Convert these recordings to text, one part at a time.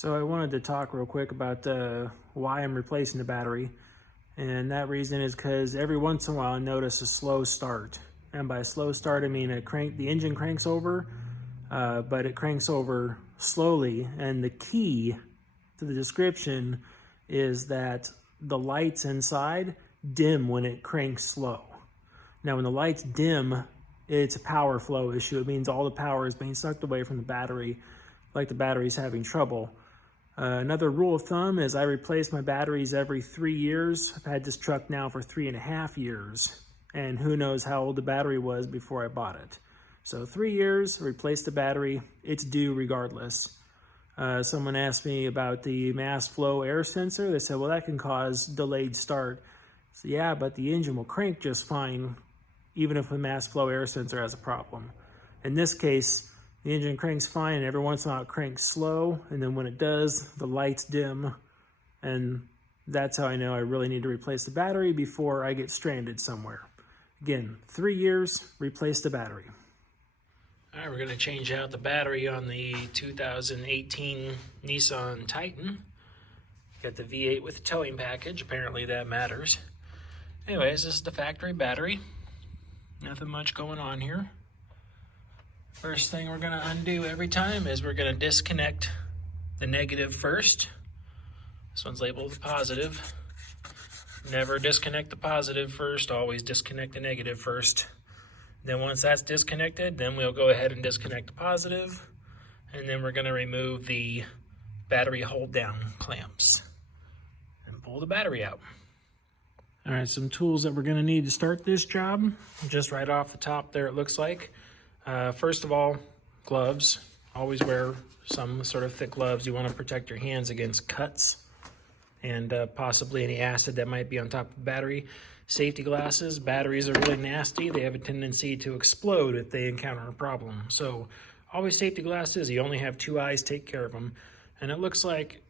So I wanted to talk real quick about why I'm replacing the battery. And that reason is because every once in a while I notice a slow start. And by slow start, I mean the engine cranks over, but it cranks over slowly. And the key to the description is that the lights inside dim when it cranks slow. Now when the lights dim, it's a power flow issue. It means all the power is being sucked away from the battery, like the battery's having trouble. Another rule of thumb is I replace my batteries every 3 years. I've had this truck now for 3.5 years, and who knows how old the battery was before I bought it. So 3 years, replace the battery, it's due regardless. Someone asked me about the mass flow air sensor. They said, well, that can cause delayed start. So yeah, but the engine will crank just fine, even if a mass flow air sensor has a problem. In this case, the engine cranks fine, and every once in a while it cranks slow, and then when it does, the lights dim, and that's how I know I really need to replace the battery before I get stranded somewhere. Again, 3 years, replace the battery. All right, we're going to change out the battery on the 2018 Nissan Titan. Got the V8 with the towing package. Apparently that matters. Anyways, this is the factory battery. Nothing much going on here. First thing we're going to undo every time is we're going to disconnect the negative first. This one's labeled positive. Never disconnect the positive first, always disconnect the negative first. Then once that's disconnected, then we'll go ahead and disconnect the positive, and then we're going to remove the battery hold down clamps and pull the battery out. All right, some tools that we're going to need to start this job. Just right off the top there it looks like. First of all, gloves. Always wear some sort of thick gloves. You want to protect your hands against cuts and possibly any acid that might be on top of the battery. Safety glasses. Batteries are really nasty. They have a tendency to explode if they encounter a problem. So always safety glasses. You only have 2 eyes, take care of them. And it looks like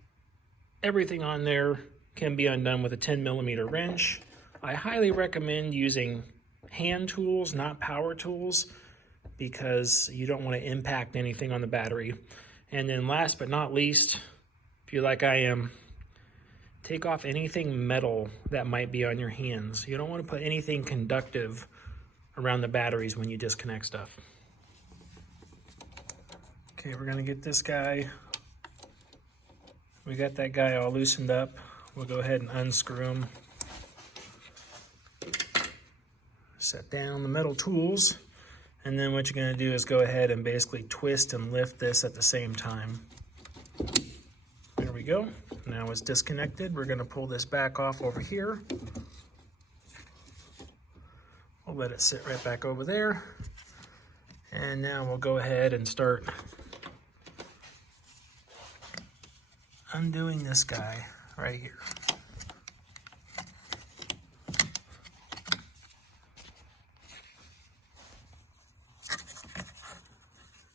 everything on there can be undone with a 10mm wrench. I highly recommend using hand tools, not power tools, because you don't want to impact anything on the battery. And then last but not least, if you're like I am, take off anything metal that might be on your hands. You don't want to put anything conductive around the batteries when you disconnect stuff. Okay, we're gonna get this guy. We got that guy all loosened up. We'll go ahead and unscrew him. Set down the metal tools. And then what you're going to do is go ahead and basically twist and lift this at the same time. There we go. Now it's disconnected. We're going to pull this back off over here. We'll let it sit right back over there. And now we'll go ahead and start undoing this guy right here.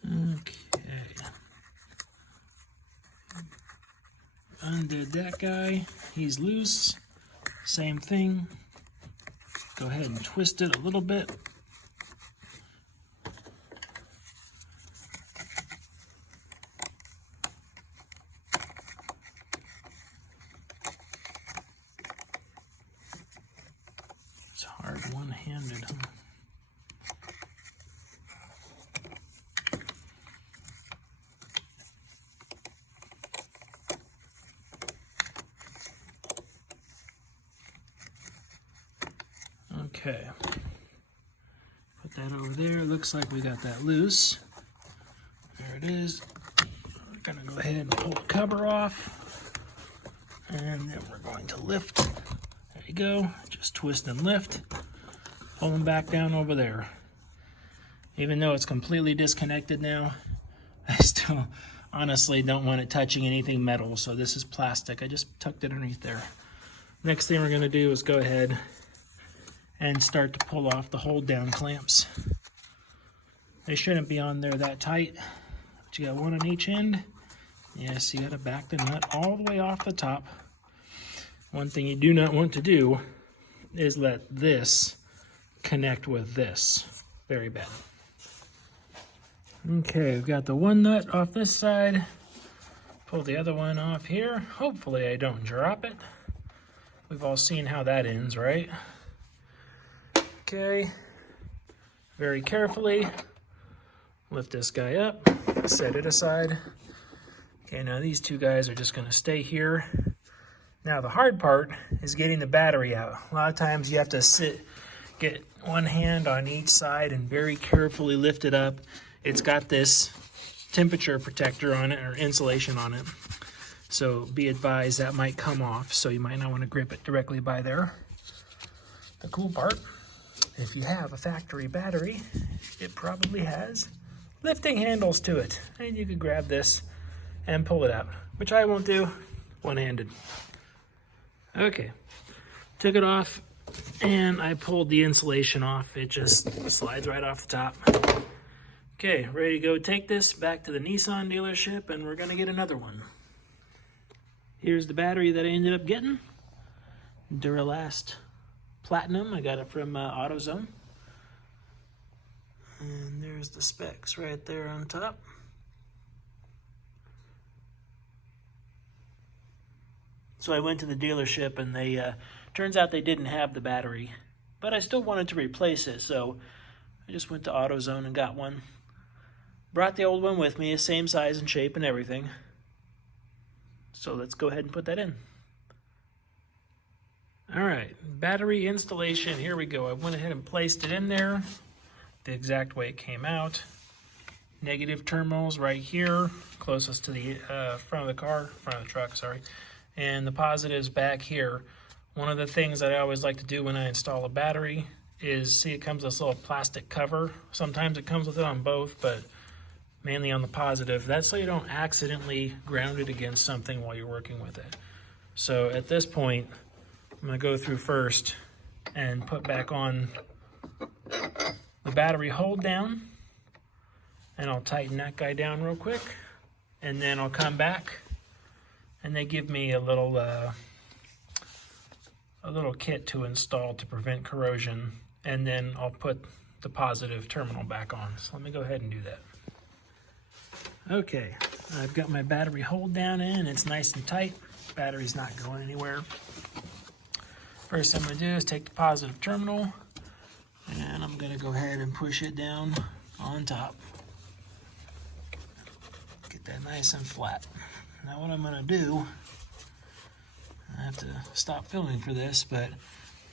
Okay. Undid that guy. He's loose. Same thing. Go ahead and twist it a little bit. It's hard one-handed, huh? Okay, put that over there. Looks like we got that loose. There it is. We're gonna go ahead and pull the cover off, and then we're going to lift. There you go. Just twist and lift. Pull them back down over there. Even though it's completely disconnected now, I still honestly don't want it touching anything metal, so this is plastic. I just tucked it underneath there. Next thing we're gonna do is go ahead and start to pull off the hold down clamps. They shouldn't be on there that tight, but you got one on each end. Yes, you gotta back the nut all the way off the top. One thing you do not want to do is let this connect with this. Very bad. Okay, we've got the one nut off this side. pull the other one off here. Hopefully I don't drop it. We've all seen how that ends, right? Okay, very carefully lift this guy up, set it aside. Okay, now these two guys are just gonna stay here. Now the hard part is getting the battery out. A lot of times you have to get one hand on each side and very carefully lift it up. It's got this temperature protector on it, or insulation on it. So be advised that might come off, so you might not want to grip it directly by there. The cool part, if you have a factory battery, it probably has lifting handles to it. And you could grab this and pull it out, which I won't do one-handed. Okay, took it off and I pulled the insulation off. It just slides right off the top. Okay, ready to go take this back to the Nissan dealership and we're gonna get another one. Here's the battery that I ended up getting. Duralast Platinum, I got it from AutoZone. And there's the specs right there on top. So I went to the dealership and they, turns out they didn't have the battery, but I still wanted to replace it. So I just went to AutoZone and got one. Brought the old one with me, same size and shape and everything. So let's go ahead and put that in. All right, battery installation, here we go. I went ahead and placed it in there the exact way it came out. Negative terminals right here, closest to the front of the truck, sorry. And the positives back here. One of the things that I always like to do when I install a battery is, see, it comes with this little plastic cover. Sometimes it comes with it on both, but mainly on the positive. That's so you don't accidentally ground it against something while you're working with it. So at this point, I'm gonna go through first and put back on the battery hold down, and I'll tighten that guy down real quick, and then I'll come back and they give me a little kit to install to prevent corrosion, and then I'll put the positive terminal back on. So let me go ahead and do that. Okay, I've got my battery hold down in, it's nice and tight. Battery's not going anywhere. First thing I'm gonna do is take the positive terminal and I'm gonna go ahead and push it down on top. Get that nice and flat. Now what I'm gonna do, I have to stop filming for this, but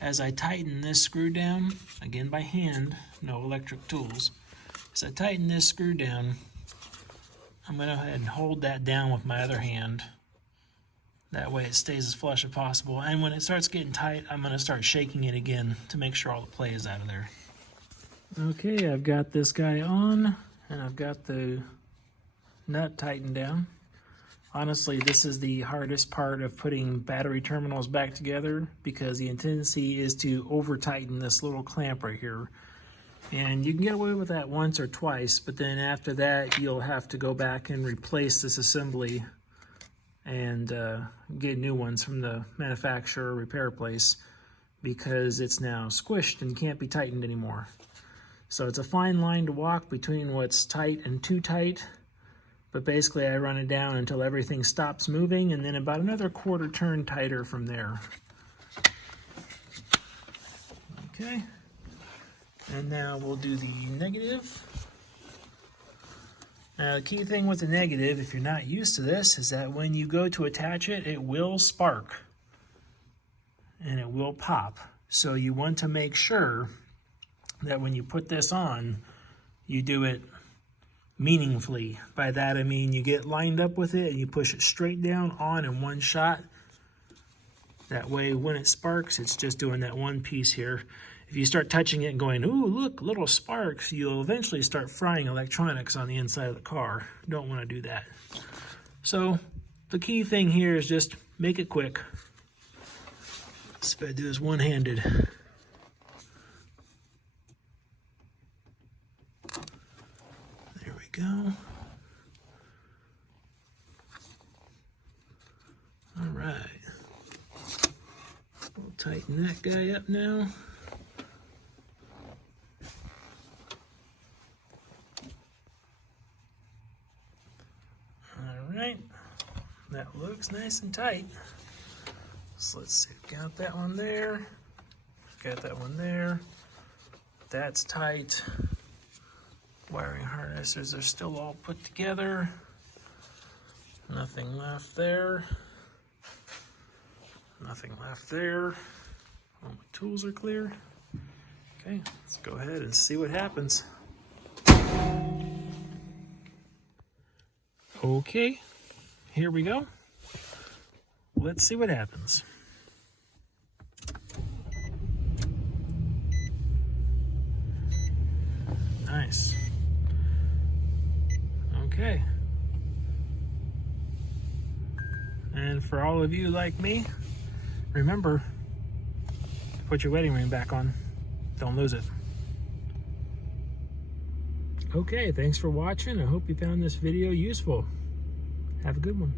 as I tighten this screw down, again by hand, no electric tools, as I tighten this screw down, I'm going to go ahead and hold that down with my other hand. That way it stays as flush as possible. And when it starts getting tight, I'm going to start shaking it again to make sure all the play is out of there. Okay, I've got this guy on, and I've got the nut tightened down. Honestly, this is the hardest part of putting battery terminals back together, because the tendency is to over-tighten this little clamp right here. And you can get away with that once or twice, but then after that, you'll have to go back and replace this assembly and get new ones from the manufacturer or repair place, because it's now squished and can't be tightened anymore. So it's a fine line to walk between what's tight and too tight, but basically I run it down until everything stops moving, and then about another quarter turn tighter from there. Okay. And now we'll do the negative. Now the key thing with the negative, if you're not used to this, is that when you go to attach it, it will spark and it will pop. So you want to make sure that when you put this on, you do it meaningfully. By that I mean you get lined up with it and you push it straight down on in one shot. That way when it sparks, it's just doing that one piece here. If you start touching it and going, ooh, look, little sparks, you'll eventually start frying electronics on the inside of the car. Don't want to do that. So the key thing here is just make it quick. So if I do this one-handed. There we go. All right. We'll tighten that guy up now. All right. That looks nice and tight. So let's see, got that one there. Got that one there. That's tight. Wiring harnesses are still all put together. Nothing left there. Nothing left there. All my tools are clear. Okay, let's go ahead and see what happens. Okay, here we go. Let's see what happens. Nice. Okay. And for all of you like me, remember, put your wedding ring back on. Don't lose it. Okay, thanks for watching. I hope you found this video useful. Have a good one.